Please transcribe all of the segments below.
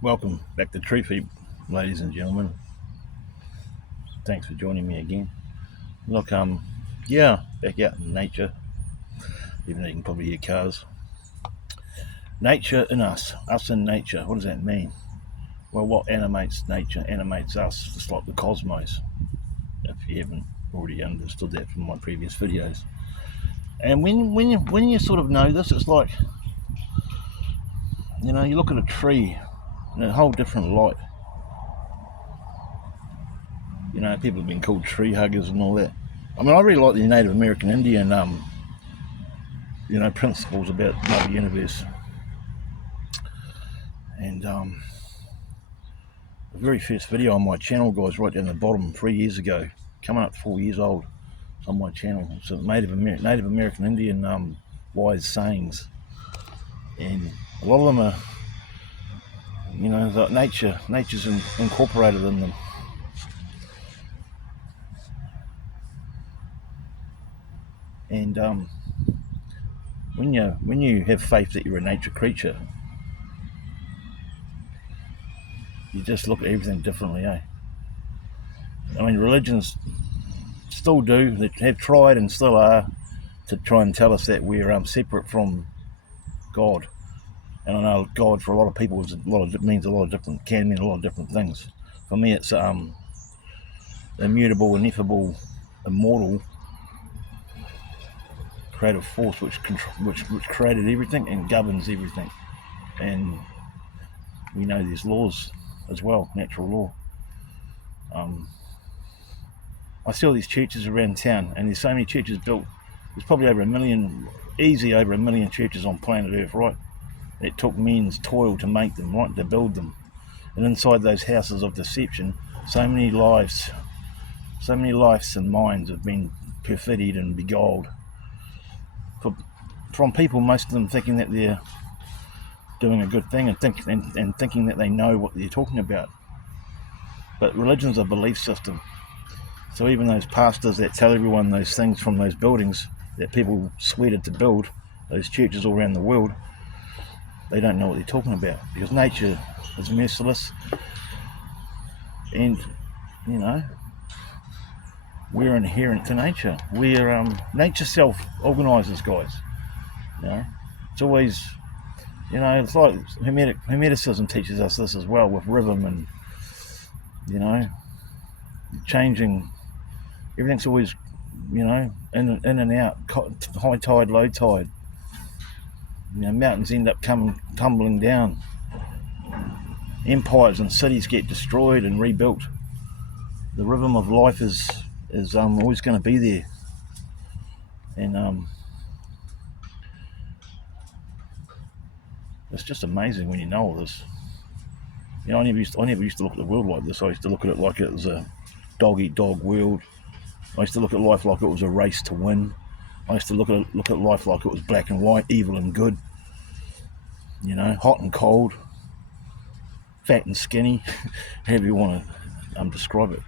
Welcome back to Tree Feed, ladies and gentlemen. Thanks for joining me again. Look, back out in nature, even though you can probably hear cars. Nature in us in nature. What does that mean? Well, what animates nature animates us, just like the cosmos. If you haven't already understood that from my previous videos. And when you sort of know this, it's like, you look at a tree in a whole different light. People have been called tree huggers and all that. I mean, I really like the Native American Indian, principles about Mother Universe. And the very first video on my channel, guys, right down the bottom, 3 years ago, coming up 4 years old, it's on my channel. It's a Native American Indian wise sayings, and a lot of them are, that nature's incorporated in them. And when you have faith that you're a nature creature, you just look at everything differently, eh? I mean, religions still do, they have tried and still are, to try and tell us that we're separate from God. And I know God for a lot of people can mean a lot of different things. For me, it's immutable, ineffable, immortal, creative force which created everything and governs everything. And we know there's laws as well, natural law. I see all these churches around town, and there's so many churches built. There's probably over 1 million, easy over 1 million churches on planet Earth, right? It took men's toil to make them, right, to build them. And inside those houses of deception, so many lives and minds have been perfidied and beguiled. From people, most of them thinking that they're doing a good thing and thinking that they know what they're talking about. But religion's a belief system. So even those pastors that tell everyone those things from those buildings that people sweated to build, those churches all around the world, they don't know what they're talking about, because nature is merciless, and we're inherent to nature. We're nature self-organises, guys. It's always, it's like Hermeticism teaches us this as well, with rhythm and changing. Everything's always in and out, high tide, low tide. Mountains end up tumbling down. Empires and cities get destroyed and rebuilt. The rhythm of life is always going to be there. And it's just amazing when you know all this. I never used to look at the world like this. I used to look at it like it was a dog-eat-dog world. I used to look at life like it was a race to win. I used to look at life like it was black and white, evil and good. Hot and cold, fat and skinny, however you want to describe it.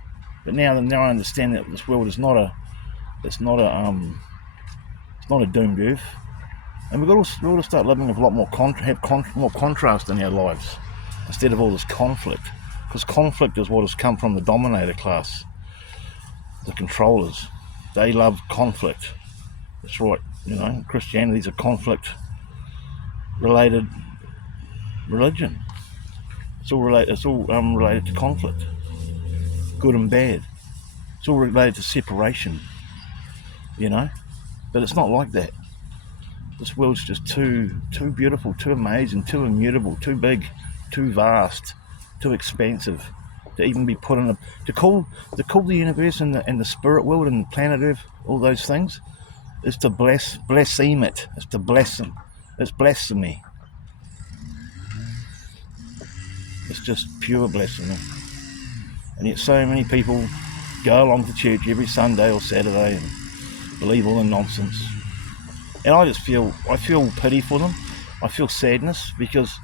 But now I understand that this world is not a doomed earth, and we've got to start living with a lot more more contrast in our lives instead of all this conflict, because conflict is what has come from the dominator class, the controllers. They love conflict. That's right. Christianity is a conflict-related religion. It's all related to conflict, good and bad. It's all related to separation. But it's not like that. This world's just too beautiful, too amazing, too immutable, too big, too vast, too expansive to even be put in to call the universe and the spirit world and planet Earth, all those things, is to blaspheme it. It's to blaspheme. It's blasphemy. It's just pure blasphemy. And yet so many people go along to church every Sunday or Saturday and believe all the nonsense. And I feel pity for them. I feel sadness, because,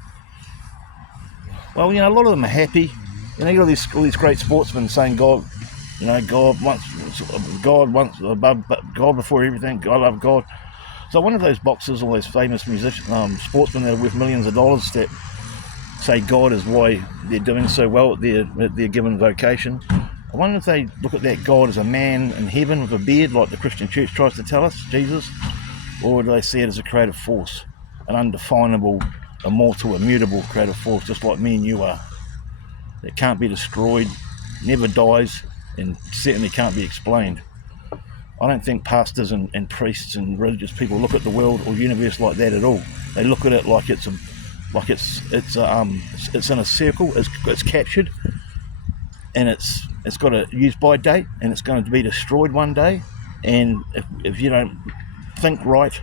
well, a lot of them are happy. You got all these great sportsmen saying God above God before everything. I love God. So one of those boxers, all those famous sportsmen that are worth millions of dollars, that say God is why they're doing so well at their given vocation. I wonder if they look at that God as a man in heaven with a beard, like the Christian church tries to tell us, Jesus, or do they see it as a creative force, an undefinable, immortal, immutable creative force, just like me and you are, that can't be destroyed, never dies, and certainly can't be explained. I don't think pastors and priests and religious people look at the world or universe like that at all. They look at it like it's in a circle, it's captured, and it's got a use by date, and it's going to be destroyed one day. And if you don't think right,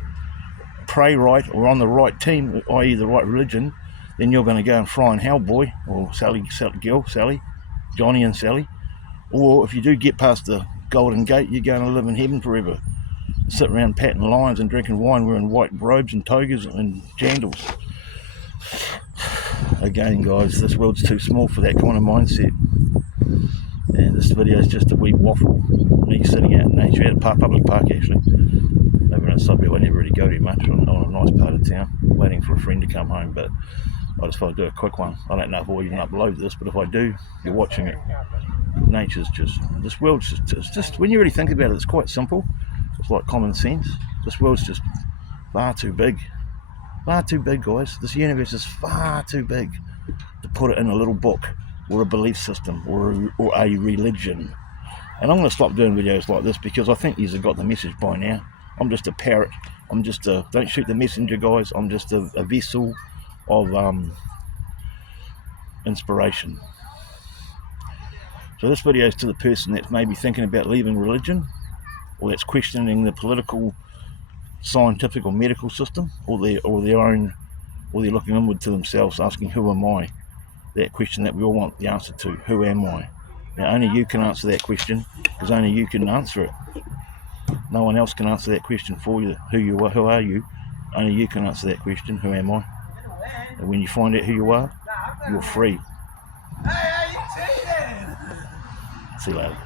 pray right, or on the right team, i.e. the right religion, then you're going to go and fry in hell, boy, or Sally, Johnny and Sally. Or if you do get past the Golden Gate, you're going to live in heaven forever. Sit around patting lions and drinking wine, wearing white robes and togas and jandals. Again, guys, this world's too small for that kind of mindset. And this video is just a wee waffle. Me sitting out in nature at a public park, actually. Over in a suburb I never really go to much, on a nice part of town, waiting for a friend to come home. But I just thought I'd do a quick one. I don't know if I'll even upload this, but if I do, you're watching it. Nature's just, this world's just, when you really think about it, it's quite simple. It's like common sense. This world's just far too big. Far too big, guys. This universe is far too big to put it in a little book, or a belief system, or a religion. And I'm going to stop doing videos like this because I think you've got the message by now. I'm just a parrot. I'm just a, don't shoot the messenger, guys. I'm just a vessel of inspiration. So this video is to the person that's maybe thinking about leaving religion, or that's questioning the political, scientific or medical system, or they're looking inward to themselves, asking, who am I? That question that we all want the answer to, who am I? Now only you can answer that question, because only you can answer it. No one else can answer that question for you. Who are you? Only you can answer that question, who am I? And when you find out who you are, you're free. See you later.